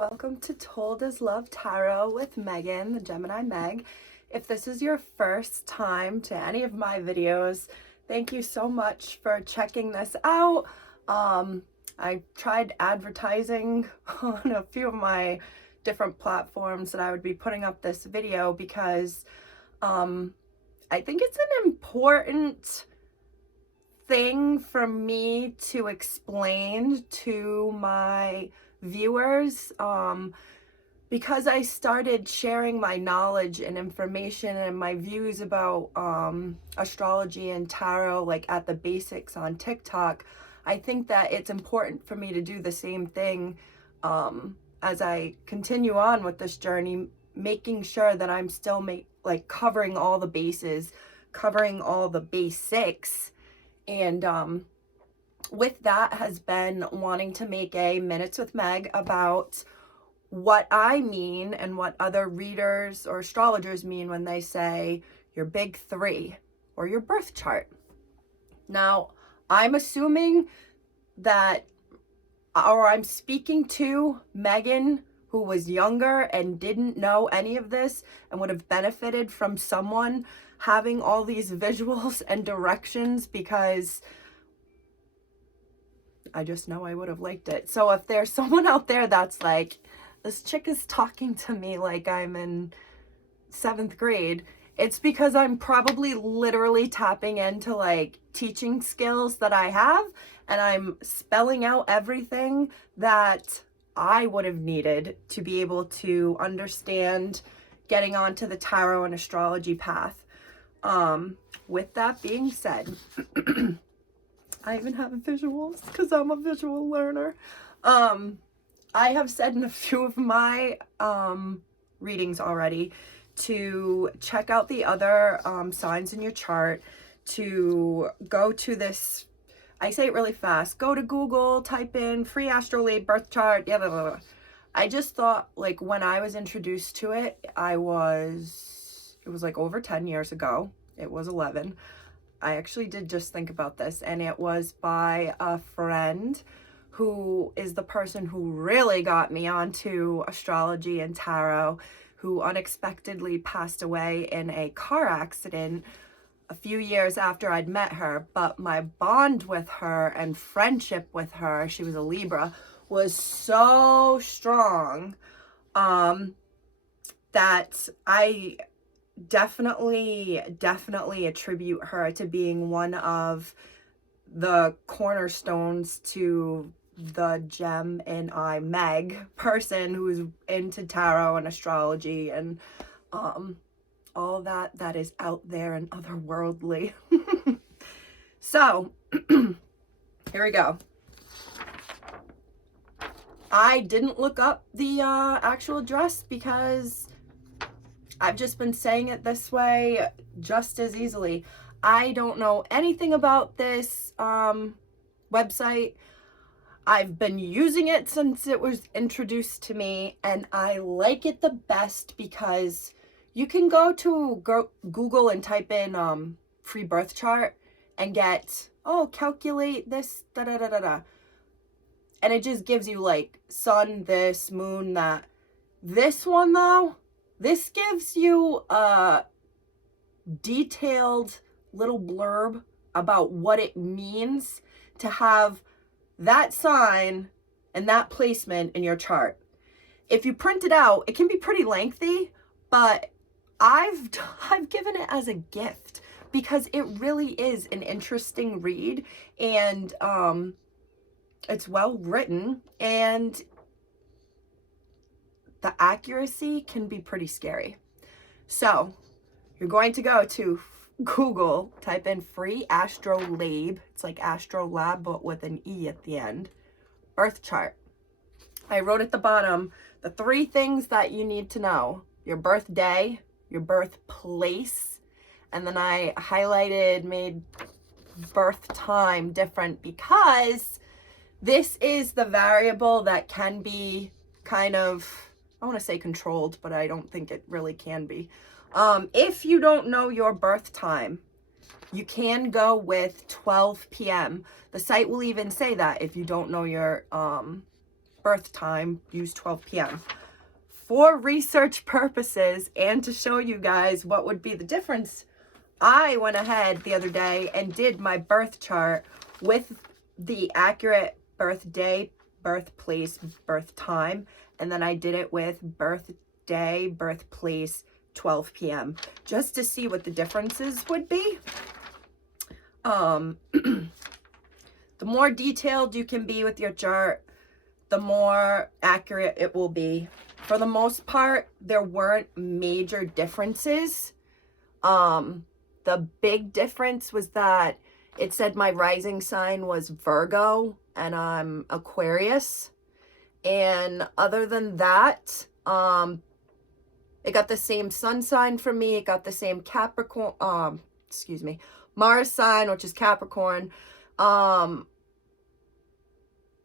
welcome to Told as Love Tarot with Megan, the Gemini Meg. If this is your first time to any of my videos, thank you so much for checking this out. I tried advertising on a few of my different platforms that I would be putting up this video because I think it's an important thing for me to explain to my viewers, because I started sharing my knowledge and information and my views about astrology and tarot like at the basics on TikTok. I think that it's important for me to do the same thing as I continue on with this journey, making sure that I'm still covering all the bases, covering all the basics. And with that has been wanting to make a Minutes with Meg about what I mean and what other readers or astrologers mean when they say your big three or your birth chart. Now, I'm assuming that, or I'm speaking to Megan, who was younger and didn't know any of this and would have benefited from someone having all these visuals and directions, because I just know I would have liked it. So if there's someone out there that's like, this chick is talking to me like I'm in 7th grade, it's because I'm probably literally tapping into like teaching skills that I have, and I'm spelling out everything that I would have needed to be able to understand getting onto the tarot and astrology path. With that being said, I even have visuals because I'm a visual learner. I have said in a few of my readings already to check out the other signs in your chart, to go to this, I say it really fast, go to Google, type in free astrolabe birth chart, blah, blah, blah. I just thought, like, when I was introduced to it, it was like over 10 years ago. It was 11. I actually did just think about this, and it was by a friend who is the person who really got me onto astrology and tarot, who unexpectedly passed away in a car accident a few years after I'd met her. But my bond with her and friendship with her, she was a Libra, was so strong that I definitely attribute her to being one of the cornerstones to the Gem and I Meg person who's into tarot and astrology and all that is out there and otherworldly. So here we go. I didn't look up the actual address because I've just been saying it this way just as easily. I don't know anything about this website. I've been using it since it was introduced to me, and I like it the best because you can go to Google and type in free birth chart and get, calculate this, da-da-da-da-da. And it just gives you like sun, this, moon, that. This one though, this gives you a detailed little blurb about what it means to have that sign and that placement in your chart. If you print it out, it can be pretty lengthy, but I've given it as a gift because it really is an interesting read, and it's well written, and the accuracy can be pretty scary. So you're going to go to Google, type in free astrolabe. It's like astrolab, but with an E at the end. Birth chart. I wrote at the bottom the 3 things that you need to know: your birthday, your birthplace, and then I highlighted, made birth time different because this is the variable that can be kind of, I want to say controlled, but I don't think it really can be. If you don't know your birth time, you can go with 12 p.m. The site will even say that if you don't know your birth time, use 12 p.m. For research purposes and to show you guys what would be the difference, I went ahead the other day and did my birth chart with the accurate birth day, birth place, birth time, and then I did it with birth day, birth place, 12 p.m. just to see what the differences would be. The more detailed you can be with your chart, the more accurate it will be. For the most part, there weren't major differences. The big difference was that it said my rising sign was Virgo and I'm Aquarius. And other than that, it got the same sun sign for me. It got the same Capricorn, Mars sign, which is Capricorn.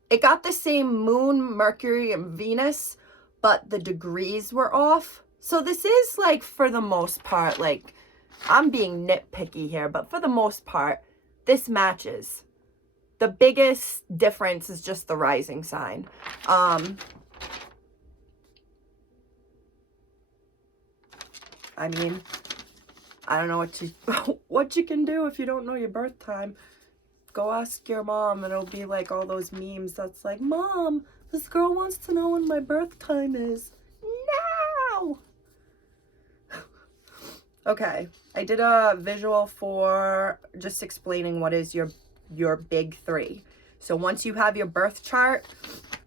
It got the same moon, Mercury, and Venus, but the degrees were off. So this is like, for the most part, like, I'm being nitpicky here, but for the most part, this matches. The biggest difference is just the rising sign. I mean, I don't know what you can do if you don't know your birth time. Go ask your mom, and it'll be like all those memes that's like, Mom, this girl wants to know when my birth time is. Now! Okay, I did a visual for just explaining what is your big three. So once you have your birth chart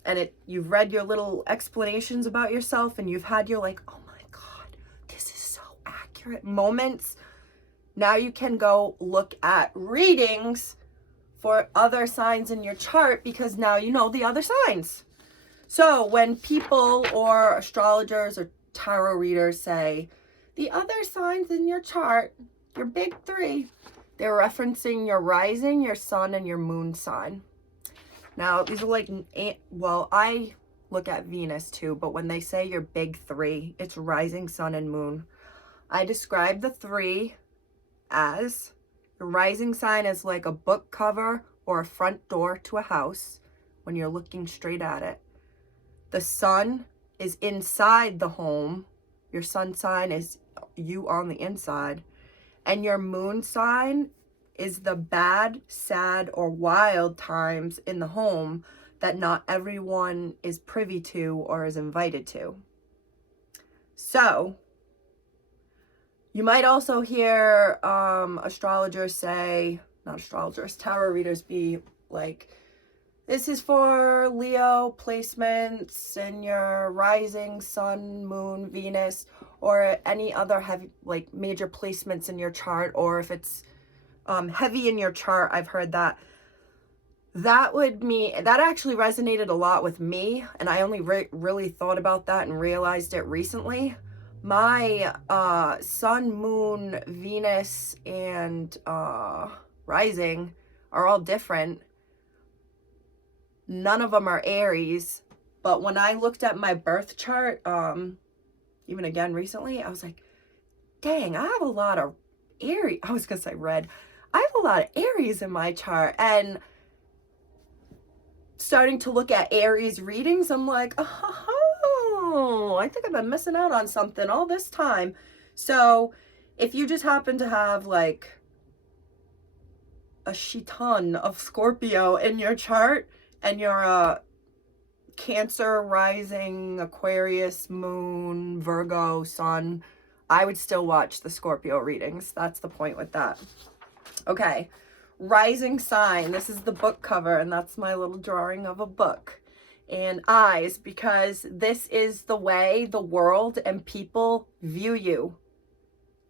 and you've read your little explanations about yourself and you've had your like, oh my God, this is so accurate moments, now you can go look at readings for other signs in your chart, because now you know the other signs. So when people or astrologers or tarot readers say the other signs in your chart, your big three, they're referencing your rising, your sun, and your moon sign. Now, these are like, well, I look at Venus too, but when they say your big three, it's rising, sun, and moon. I describe the three as your rising sign is like a book cover or a front door to a house when you're looking straight at it. The sun is inside the home. Your sun sign is you on the inside. And your moon sign is the bad, sad, or wild times in the home that not everyone is privy to or is invited to. So, you might also hear astrologers say, not astrologers, tarot readers be like, this is for Leo placements in your rising, sun, moon, Venus, or any other heavy, like major placements in your chart, or if it's heavy in your chart. I've heard that. That actually resonated a lot with me, and I only really thought about that and realized it recently. My sun, moon, Venus, and rising are all different. None of them are Aries, but when I looked at my birth chart, even again recently, I was like, dang, I have a lot of Aries. I was gonna say red. I have a lot of Aries in my chart, and starting to look at Aries readings, I'm like, oh, I think I've been missing out on something all this time. So if you just happen to have like a shit-ton of Scorpio in your chart, and you're a Cancer, rising, Aquarius, moon, Virgo, sun, I would still watch the Scorpio readings. That's the point with that. Okay, rising sign. This is the book cover, and that's my little drawing of a book. And eyes, because this is the way the world and people view you.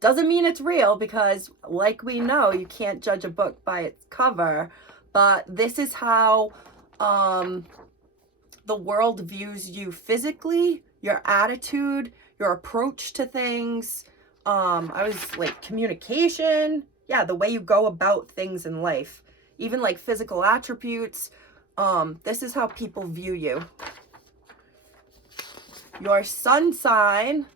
Doesn't mean it's real, because like we know, you can't judge a book by its cover, but this is how the world views you physically, your attitude, your approach to things. I was like communication. Yeah, the way you go about things in life. Even like physical attributes. This is how people view you. Your sun sign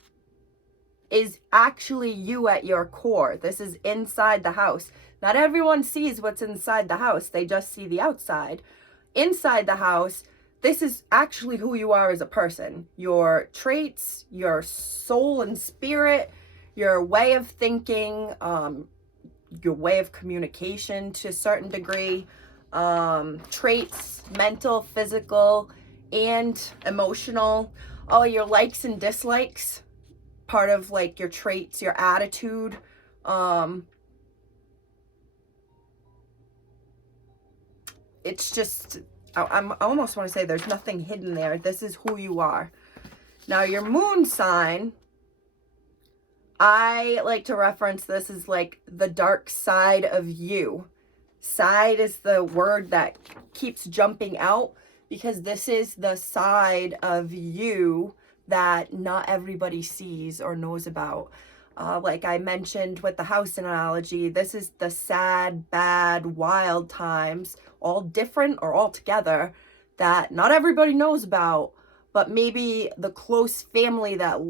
is actually you at your core. This is inside the house. Not everyone sees what's inside the house. They just see the outside. Inside the house, this is actually who you are as a person. Your traits, your soul and spirit, your way of thinking, your way of communication to a certain degree, traits, mental, physical, and emotional, all your likes and dislikes, part of like your traits, your attitude, it's just, I almost want to say there's nothing hidden there. This is who you are. Now your moon sign, I like to reference this as like the dark side of you. Side is the word that keeps jumping out because this is the side of you that not everybody sees or knows about. Like I mentioned with the house analogy, this is the sad, bad, wild times, all different or all together, that not everybody knows about, but maybe the close family that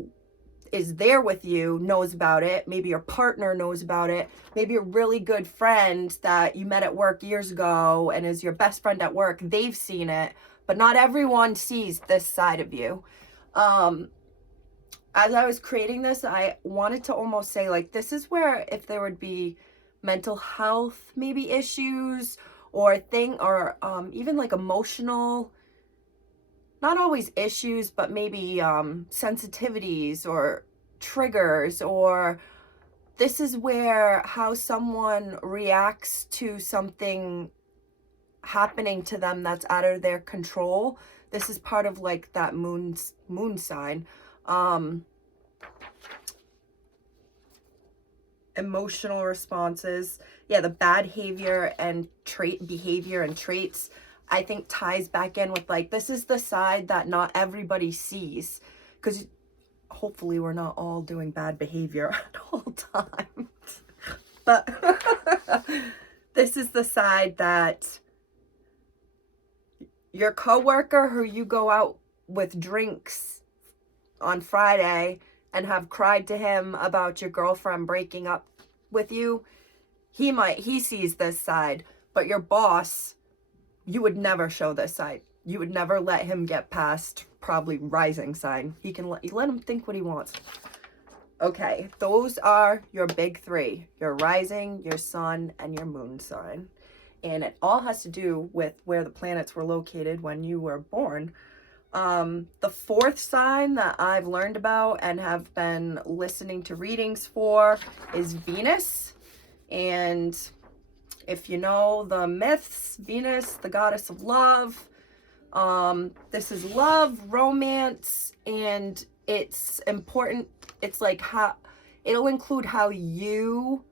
is there with you knows about it. Maybe your partner knows about it. Maybe a really good friend that you met at work years ago and is your best friend at work, they've seen it, but not everyone sees this side of you. As I was creating this, I wanted to almost say like, this is where if there would be mental health maybe issues or even like emotional, not always issues, but maybe sensitivities or triggers, or this is where how someone reacts to something happening to them that's out of their control. This is part of like that moon sign. Emotional responses, yeah, the bad behavior and traits, I think ties back in with like, this is the side that not everybody sees, because hopefully we're not all doing bad behavior at all times, but this is the side that your coworker who you go out with drinks on Friday and have cried to him about your girlfriend breaking up with you, he sees this side, but your boss, you would never show this side. You would never let him get past probably rising sign. You can let him think what he wants. Okay, those are your big three: your rising, your sun, and your moon sign. And it all has to do with where the planets were located when you were born. The fourth sign that I've learned about and have been listening to readings for is Venus. And if you know the myths, Venus, the goddess of love, this is love, romance, and it's important. It's like how it'll include how you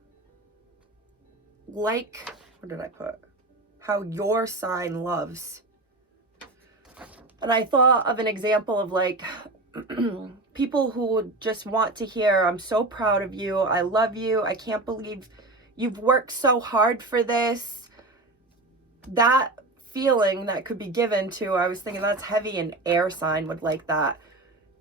like, what did I put? How your sign loves. And I thought of an example of like people who would just want to hear, I'm so proud of you, I love you, I can't believe you've worked so hard for this. That feeling that could be given to, I was thinking that's heavy, an air sign would like that.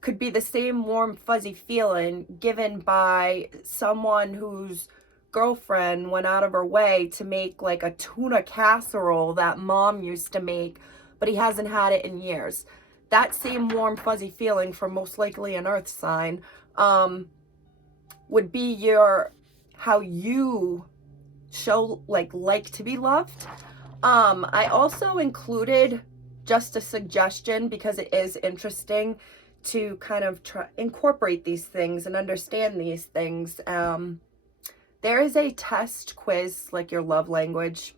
Could be the same warm fuzzy feeling given by someone whose girlfriend went out of her way to make like a tuna casserole that mom used to make, but he hasn't had it in years. That same warm fuzzy feeling for most likely an earth sign would be how you show like to be loved. I also included just a suggestion because it is interesting to kind of incorporate these things and understand these things. There is a test quiz, like your love language.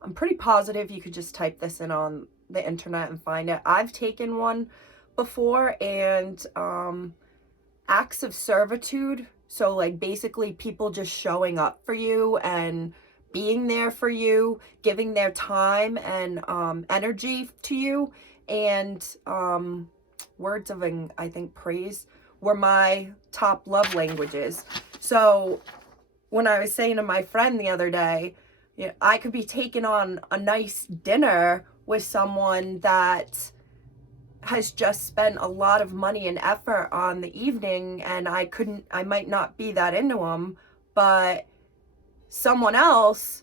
I'm pretty positive you could just type this in on the internet and find it. I've taken one before, and acts of servitude, so like basically people just showing up for you and being there for you, giving their time and energy to you, and words of, I think, praise were my top love languages. So when I was saying to my friend the other day, you know, I could be taking on a nice dinner with someone that has just spent a lot of money and effort on the evening, and I might not be that into them, but someone else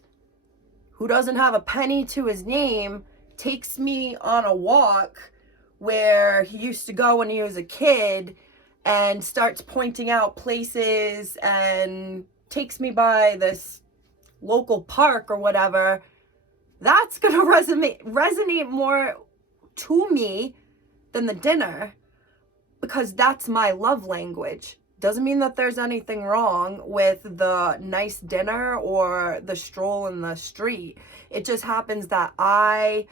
who doesn't have a penny to his name takes me on a walk where he used to go when he was a kid, and starts pointing out places and takes me by this local park or whatever, that's going to resonate more to me than the dinner, because that's my love language. Doesn't mean that there's anything wrong with the nice dinner or the stroll in the street. It just happens that I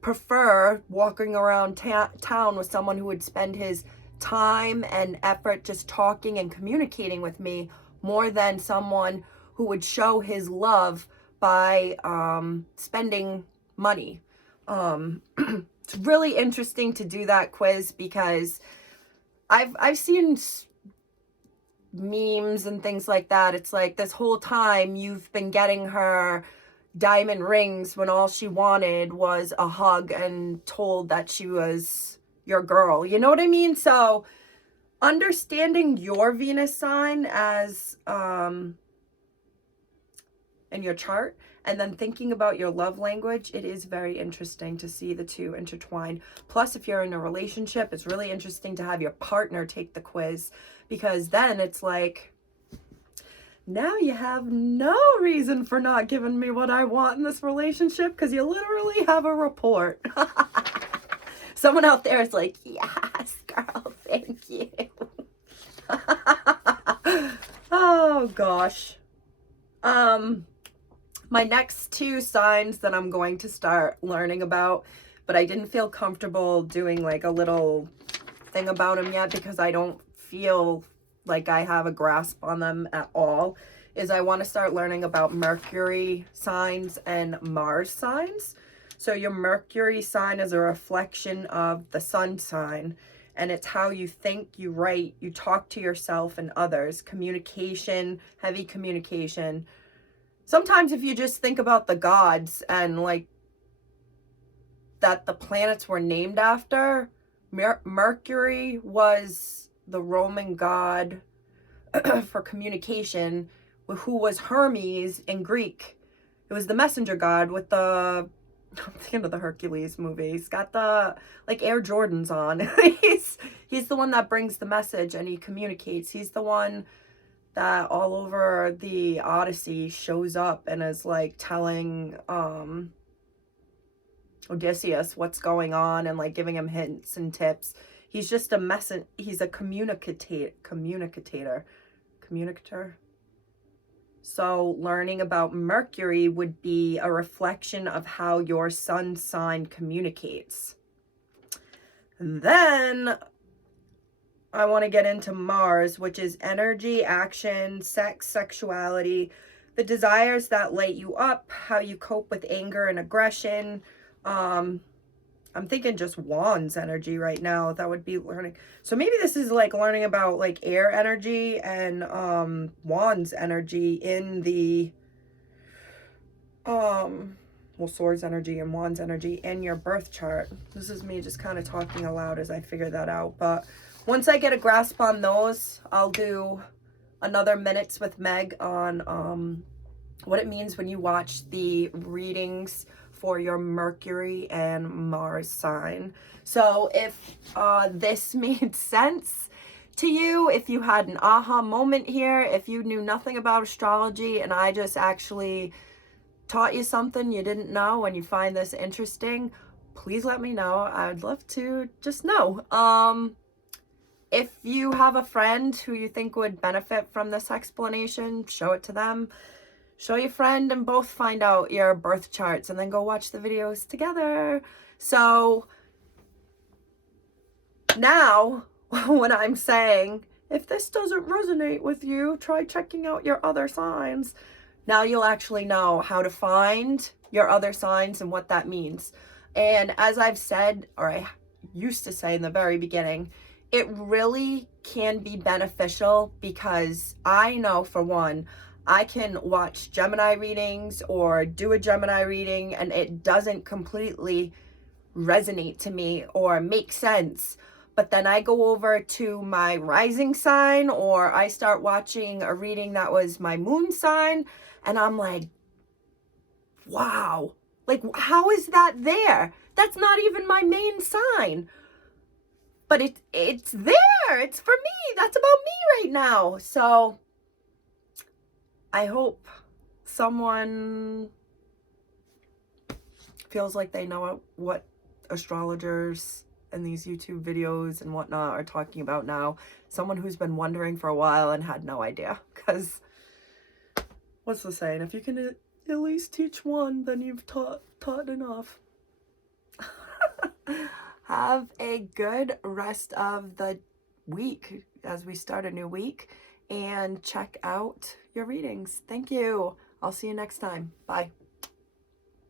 prefer walking around town with someone who would spend his time and effort just talking and communicating with me, more than someone who would show his love by spending money. It's really interesting to do that quiz, because I've seen memes and things like that. It's like, this whole time you've been getting her diamond rings when all she wanted was a hug and told that she was your girl. You know what I mean? So understanding your Venus sign as in your chart, and then thinking about your love language, it is very interesting to see the two intertwined. Plus, if you're in a relationship, it's really interesting to have your partner take the quiz, because then it's like, now you have no reason for not giving me what I want in this relationship, because you literally have a report. Someone out there is like, yes, girl, thank you. Oh, gosh. My next two signs that I'm going to start learning about, but I didn't feel comfortable doing like a little thing about them yet, because I don't feel like I have a grasp on them at all, is I want to start learning about Mercury signs and Mars signs. So your Mercury sign is a reflection of the sun sign, and it's how you think, you write, you talk to yourself and others, communication, heavy communication. Sometimes if you just think about the gods and like that the planets were named after, Mercury was the Roman god for communication, who was Hermes in Greek. It was the messenger god with the, I'm thinking of the Hercules movie. He's got the like Air Jordans on. he's the one that brings the message and he communicates. He's the one that all over the Odyssey shows up and is like telling Odysseus what's going on and like giving him hints and tips. He's just a he's a communicator. So learning about Mercury would be a reflection of how your sun sign communicates. And then I want to get into Mars, which is energy, action, sex, sexuality, the desires that light you up, how you cope with anger and aggression. I'm thinking just Wands energy right now. That would be learning. So maybe this is like learning about like air energy and Wands energy in the Swords energy and Wands energy in your birth chart. This is me just kind of talking aloud as I figure that out. But once I get a grasp on those, I'll do another Minutes with Meg on what it means when you watch the readings for your Mercury and Mars sign. So if this made sense to you, if you had an aha moment here, if you knew nothing about astrology and I just actually taught you something you didn't know and you find this interesting, please let me know. I'd love to just know. If you have a friend who you think would benefit from this explanation, show it to them. Show your friend and both find out your birth charts and then go watch the videos together. So now when I'm saying, if this doesn't resonate with you, try checking out your other signs. Now you'll actually know how to find your other signs and what that means. And as I've said, or I used to say in the very beginning, it really can be beneficial, because I know for one, I can watch Gemini readings or do a Gemini reading and it doesn't completely resonate to me or make sense. But then I go over to my rising sign, or I start watching a reading that was my moon sign, and I'm like, wow, like how is that there? That's not even my main sign. but it's there. It's for me. That's about me right now. So I hope someone feels like they know what astrologers and these YouTube videos and whatnot are talking about now. Someone who's been wondering for a while and had no idea. Because what's the saying? If you can at least teach one, then you've taught enough. Have a good rest of the week as we start a new week, and check out your readings. Thank you. I'll see you next time. Bye.